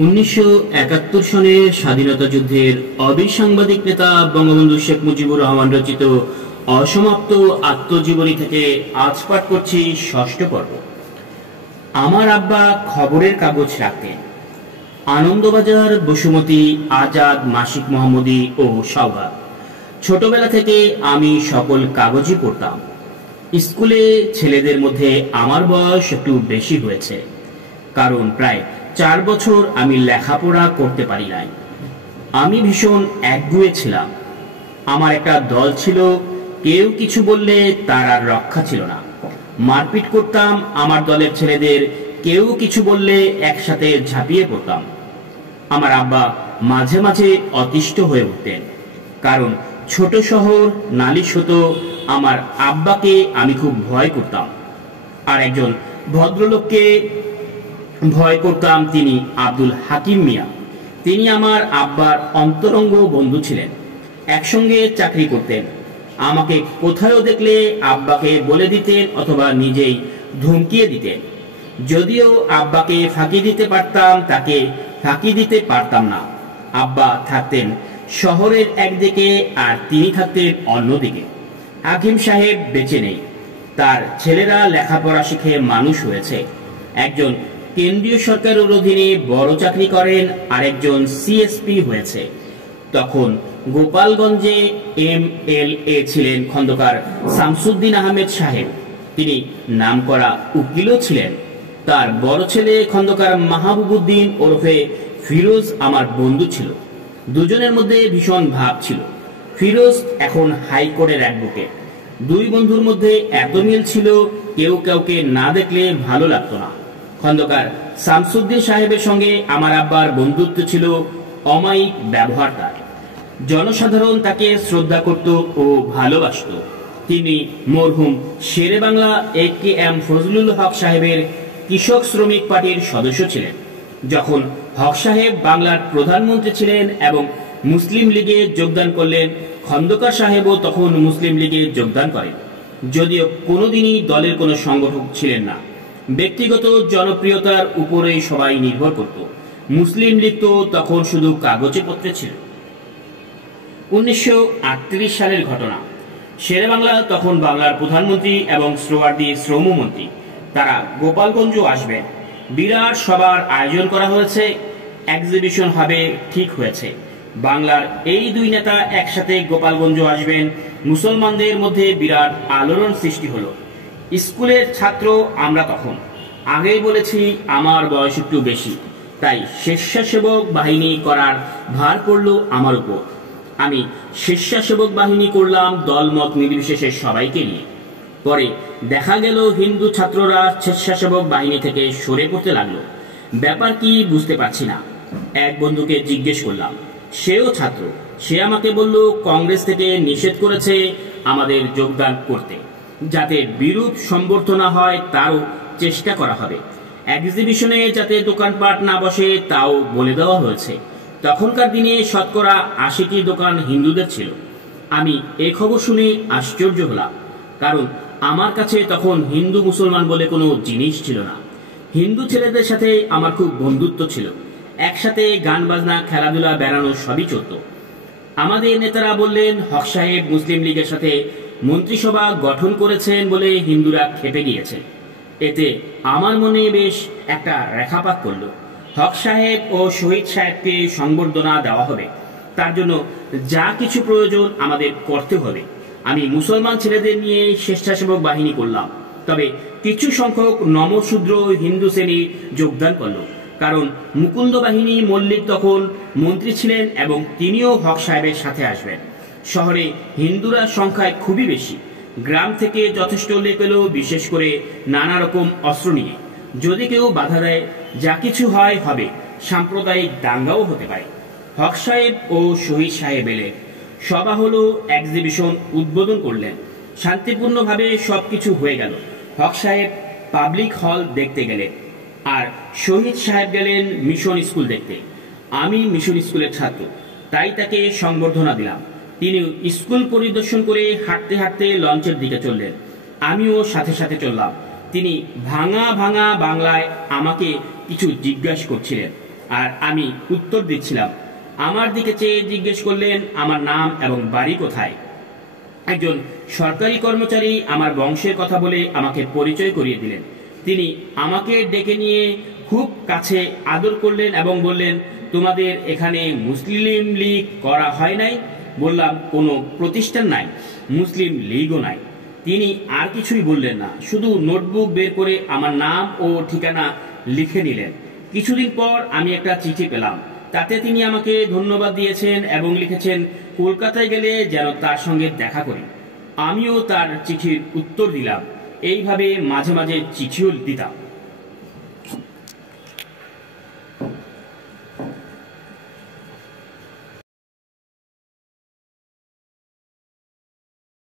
1971 সনের স্বাধীনতা যুদ্ধের অবিসাংবাদিক নেতা বঙ্গবন্ধু শেখ মুজিবুর রহমান রচিত অসমাপ্ত আত্মজীবনী থেকে আজ পাঠ করছি ষষ্ঠ পর্ব। আমার আব্বা খবরের কাগজ রাখতেন। আনন্দবাজার, বসুমতী, আজাদ, মাসিক মোহাম্মদী ও সওগাত। ছোটবেলা থেকে আমি সকল কাগজই পড়তাম। স্কুলে ছেলেদের মধ্যে আমার বয়স একটু বেশি হয়েছে, কারণ প্রায় 4 বছর আমি লেখাপড়া করতে পারি নাই। আমি ভীষণ একগুঁয়ে ছিলাম। আমার একটা দল ছিল, কেউ কিছু বললে তার আর রক্ষা ছিল না। মারপিট করতাম আমার দলের ছেলেদের, কেউ কিছু বললে একসাথে ঝাঁপিয়ে পড়তাম। আমার আব্বা মাঝে মাঝে অতিষ্ঠ হয়ে উঠতেন, কারণ ছোট শহর, নালিশ হতো। আমার আব্বাকে আমি খুব ভয় করতাম। আর একজন ভদ্রলোককে ভয় করতাম, তিনি আব্দুল হাকিম মিয়া। তিনি আমার আব্বার অন্তরঙ্গ বন্ধু ছিলেন, একসঙ্গে চাকরি করতেন। আমাকে কোথাও দেখলে আব্বাকে বলে দিতেন অথবা নিজেই ধমকিয়ে দিতেন। যদিও আব্বাকে ফাঁকি দিতে পারতাম, তাকে ফাঁকি দিতে পারতাম না। আব্বা থাকতেন শহরের একদিকে আর তিনি থাকতেন অন্যদিকে। হাকিম সাহেব বেঁচে নেই, তার ছেলেরা লেখাপড়া শিখে মানুষ হয়েছে। একজন কেন্দ্রীয় সরকারের অধীনে বড় চাকরি করেন, আরেকজন সিএসপি হয়েছে। তখন গোপালগঞ্জে MLA ছিলেন খন্দকার শামসুদ্দিন আহমেদ সাহেব। তিনি নামকরা উকিলও ছিলেন। তার বড় ছেলে খন্দকার মাহবুবউদ্দিন ওরফে ফিরোজ আমার বন্ধু ছিল। দুজনের মধ্যে ভীষণ ভাব ছিল। ফিরোজ এখন হাইকোর্টের অ্যাডভোকেট। দুই বন্ধুর মধ্যে এত মিল ছিল, কেউ কাউকে না দেখলে ভালো লাগতো না। খন্দকার শামসুদ্দিন সাহেবের সঙ্গে আমার আব্বার বন্ধুত্ব ছিল অমায়িক ব্যবহার তার। জনসাধারণ তাকে শ্রদ্ধা করত ও ভালোবাসত। তিনি মরহুম শেরে বাংলা AKM ফজলুল হক সাহেবের কৃষক শ্রমিক পার্টির সদস্য ছিলেন। যখন হক সাহেব বাংলার প্রধানমন্ত্রী ছিলেন এবং মুসলিম লীগে যোগদান করলেন, খন্দকার সাহেবও তখন মুসলিম লীগে যোগদান করেন, যদিও কোনোদিনই দলের কোনো সংগঠক ছিলেন না। ব্যক্তিগত জনপ্রিয়তার উপরেই সবাই নির্ভর করত। মুসলিম লীগ তো তখন শুধু কাগজে পত্রে ছিল। 1938 সালের ঘটনা। শেরে বাংলা তখন বাংলার প্রধানমন্ত্রী এবং শ্রোয়ার্দী শ্রমমন্ত্রী। তারা গোপালগঞ্জও আসবেন। বিরাট সভার আয়োজন করা হয়েছে, এক্সিবিশন হবে ঠিক হয়েছে। বাংলার এই দুই নেতা একসাথে গোপালগঞ্জ আসবেন। মুসলমানদের মধ্যে বিরাট আলোড়ন সৃষ্টি হলো। স্কুলের ছাত্র আমরা তখন। আগেই বলেছি আমার বয়স একটু বেশি, তাই স্বেচ্ছাসেবক বাহিনী করার ভার পড়ল আমার উপর। আমি স্বেচ্ছাসেবক বাহিনী করলাম দলমত নির্বিশেষে সবাইকে নিয়ে। পরে দেখা গেল হিন্দু ছাত্ররা স্বেচ্ছাসেবক বাহিনী থেকে সরে পড়তে লাগলো। ব্যাপার কি বুঝতে পারছি না। এক বন্ধুকে জিজ্ঞেস করলাম, সেও ছাত্র। সে আমাকে বলল, কংগ্রেস থেকে নিষেধ করেছে আমাদের যোগদান করতে, যাতে বিরূপ সম্বর্ধনা হয় তারও চেষ্টা করা হবে। এক্সিবিশনে যাতে দোকানপাট না বসে তাও বলে দেওয়া হয়েছে। তখনকার দিনে শতকরা 80টি দোকান হিন্দুদের ছিল। আমি এই খবর শুনে আশ্চর্য হলাম, কারণ আমার কাছে তখন হিন্দু মুসলমান বলে কোনো জিনিস ছিল না। হিন্দু ছেলেদের সাথে আমার খুব বন্ধুত্ব ছিল। একসাথে গান বাজনা, খেলাধুলা, বেড়ানো সবই চলত। আমাদের নেতারা বললেন, হক সাহেব মুসলিম লীগের সাথে মন্ত্রিসভা গঠন করেছেন বলে হিন্দুরা খেপে গিয়েছে। এতে আমার মনে বেশ একটা রেখাপাত করল। হক সাহেব ও শহীদ সাহেবকে সংবর্ধনা দেওয়া হবে, তার জন্য যা কিছু প্রয়োজন আমাদের করতে হবে। আমি মুসলমান ছেলেদের নিয়ে স্বেচ্ছাসেবক বাহিনী করলাম। তবে কিছু সংখ্যক নমশূদ্র হিন্দু শ্রেণী যোগদান করল, কারণ মুকুন্দ বাহিনী মল্লিক তখন মন্ত্রী ছিলেন এবং তিনিও হক সাহেবের সাথে আসবেন। শহরে হিন্দুরা সংখ্যায় খুবই বেশি। গ্রাম থেকে যথেষ্ট লোক এলো, বিশেষ করে নানা রকম অস্ত্র নিয়ে। যদি কেউ বাধা দেয়, যা কিছু হয় হবে। সাম্প্রদায়িক দাঙ্গাও হতে পারে। হক সাহেব ও শহীদ সাহেব এলেন। সভা হলো, এক্সিবিশন উদ্বোধন করলেন। শান্তিপূর্ণভাবে সবকিছু হয়ে গেল। হক সাহেব পাবলিক হল দেখতে গেলেন, আর শহীদ সাহেব গেলেন মিশন স্কুল দেখতে। আমি মিশন স্কুলের ছাত্র, তাই তাকে সংবর্ধনা দিলাম। তিনি স্কুল পরিদর্শন করে হাঁটতে হাঁটতে লঞ্চের দিকে চললেন। আমিও সাথে সাথে চললাম। তিনি ভাঙা ভাঙা বাংলায় আমাকে কিছু জিজ্ঞাসা করছিলেন। আর আমি উত্তর দিচ্ছিলাম। আমার দিকে চেয়ে জিজ্ঞেস করলেন আমার নাম এবং বাড়ি কোথায়। একজন সরকারি কর্মচারী আমার বংশের কথা বলে আমাকে পরিচয় করিয়ে দিলেন। তিনি আমাকে ডেকে নিয়ে খুব কাছে আদর করলেন এবং বললেন, তোমাদের এখানে মুসলিম লীগ করা হয় নাই? বললাম, কোনো প্রতিষ্ঠান নাই, মুসলিম লীগও নাই। তিনি আর কিছুই বললেন না, শুধু নোটবুক বের করে আমার নাম ও ঠিকানা লিখে নিলেন। কিছুদিন পর আমি একটা চিঠি পেলাম। তাতে তিনি আমাকে ধন্যবাদ দিয়েছেন এবং লিখেছেন কলকাতায় গেলে যেন তার সঙ্গে দেখা করি। আমিও তার চিঠির উত্তর দিলাম। এইভাবে মাঝে মাঝে চিঠিও দিতাম।